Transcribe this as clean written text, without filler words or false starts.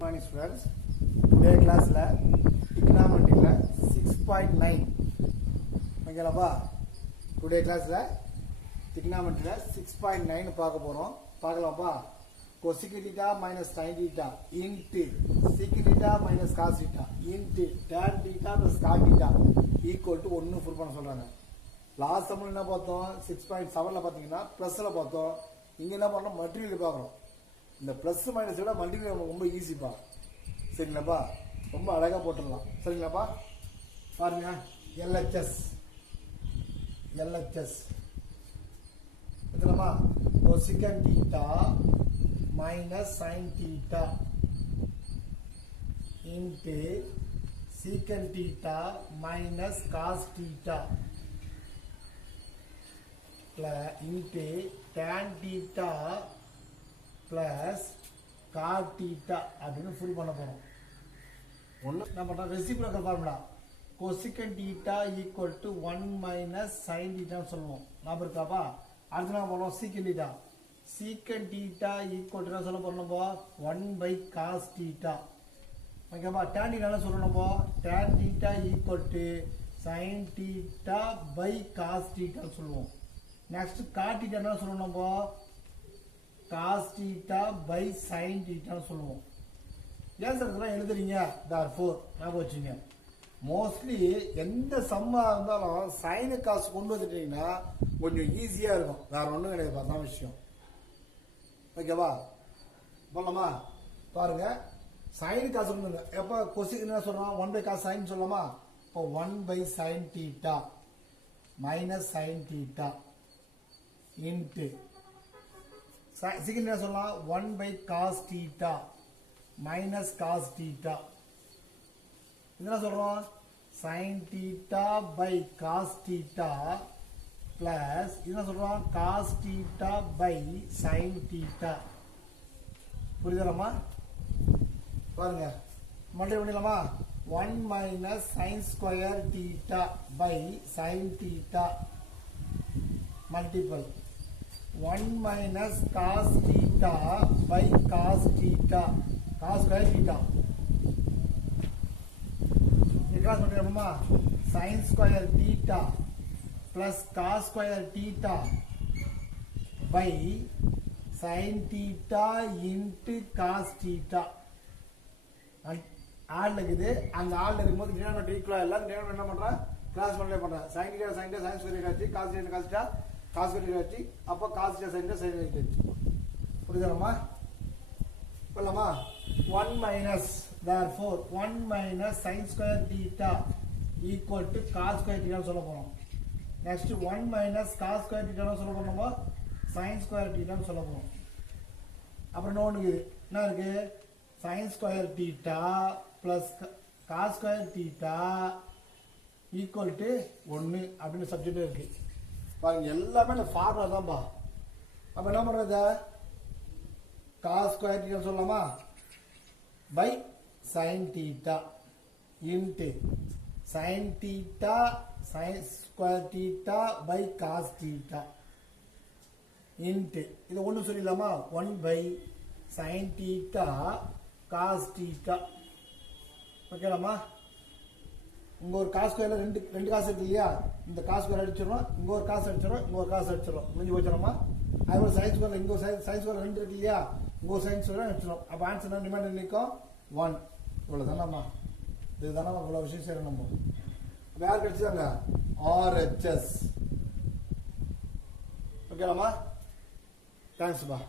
Morning students, today class la trigonometry la 6.9 ஓகேலப்பா. today class la trigonometry la 6.9 பார்க்க போறோம். பார்க்கலாம்ப்பா. cosec theta minus sin theta into sec theta minus cos theta into tan theta plus cot theta equal to 1 full பண்ண சொல்றாங்க. Last சம்ல என்ன பார்த்தோம்? 6.7ல பாத்தீங்கன்னா பிளஸ்ல பார்த்தோம். இங்க என்ன பண்ணோம்? மெட்டீரியல் பார்க்கறோம். இந்த பிளஸ் மைனஸ் விட மல்டிபிள் ரொம்ப ஈஸிப்பா. சரிங்களாப்பா? ரொம்ப அழகா போட்டுடலாம். சரிங்களாப்பா? பாருங்க, LHS எடுத்துலாமா? cosecant theta minus sin theta into secant theta minus cos theta into tan theta plus cot theta அப்படின்னு ஃபுல் பண்ண போறோம். ஒண்ணு என்ன பண்றோம்? Reciprocal formula cosecant theta equal to 1 minus sin theta சொல்லுவோம். ஞாபகம் இருக்காப்பா? அடுத்து என்ன பண்ணுவோம்? secant theta equal to என்ன சொல்ல போறோம்? 1 by cos theta. ஓகேப்பா? tan theta என்ன சொல்லணும்? tan theta equal to sin theta by cos theta சொல்லுவோம். நெக்ஸ்ட் cot theta என்ன சொல்லணும்? cos theta by sin theta சொல்லுவோம். ஏன் சார் இதெல்லாம் எழுதுறீங்க? therefore ஞாபகம் வச்சுங்க. மோஸ்ட்லி எந்த சம்மா இருந்தாலும் சைனு காசு கொண்டு வந்துட்டீங்கன்னா கொஞ்சம் ஈஸியா இருக்கும். வேற ஒன்றும் கிடையாது. அதான் விஷயம். ஓகேவா? போலாமா? பாருங்க, சைனு காசு கொண்டு எப்போ கொசிக் என்ன சொல்றோம்? 1 by cos sin சொல்லலாமா? இப்போ 1 by sin theta minus sin theta into second என்ன சொல்லலாம்? 1 by cos theta minus cos theta. என்ன சொல்றோம்? sin theta by cos theta plus என்ன சொல்றோம்? cos theta by sin theta. புரியுதாமா? பாருங்க, மல்டிப்ளை பண்ணிடலாமா? 1 minus sin square theta by sin theta multiple 1 minus cos theta by cos theta cos square theta. Cross பண்ணிடலாமா? sin square theta plus cos square theta by sin theta into cos theta. All இருக்குது. அந்த all இருக்கும்போது denominator ஈக்குவலா இல்ல. Denominator என்ன பண்றா? Cross multiply பண்றா. sin theta sin square theta ஆச்சு, cos theta cos theta cos square theta ஆச்சு. அப்ப cos theta sin theta ஆச்சு. புரியுதாமா? போலாமா? 1 minus therefore 1 minus sin square theta equal to cos square theta சொல்ல போறோம். Next 1 minus cos square theta சொல்ல போறோம். sin square theta சொல்ல போறோம். அப்புறம் இன்னொன்னு என்ன இருக்கு? sin square theta plus cos square theta equal to 1 அப்படின்னு சப்ஜெக்ட் இருக்கு. பாருங்க, எல்லாமே இந்த ஃபார்முலா தான்பா. அப்ப என்ன பண்றது? cos square theta சொல்லலாமா? by sin theta into sin theta sin square theta by cos theta into இது ஒன்று சொல்லிடலாமா? 1 by sin theta cos theta. ஓகேலாமா? இங்க ஒரு cos ஸ்கொயர்ல ரெண்டு காசு இருக்கு இல்லையா? இந்த cos ஸ்கொயர் அடிச்சிடறோம், இங்க ஒரு காசு அடிச்சிடறோம், இங்க ஒரு காசு அடிச்சிடறோம். முடிஞ்சு போச்சிடறோமா? அதுபோல sin ஸ்கொயர்ல இங்க ஒரு sin ஸ்கொயர் 2 இருக்கு இல்லையா? இங்க ஒரு sin ஸ்கொயர் அடிச்சிடறோம். அப்ப ஆன்சர் என்ன? ரிமைண்டர் நிற்கும் 1. இவ்வளவுதானம்மா. இதுதானே இவ்வளவு விஷயம் செய்யறோம் நம்ம. வேற கிடைச்சாங்க RHS. ஓகேலாமா? தேங்க்ஸ் பா.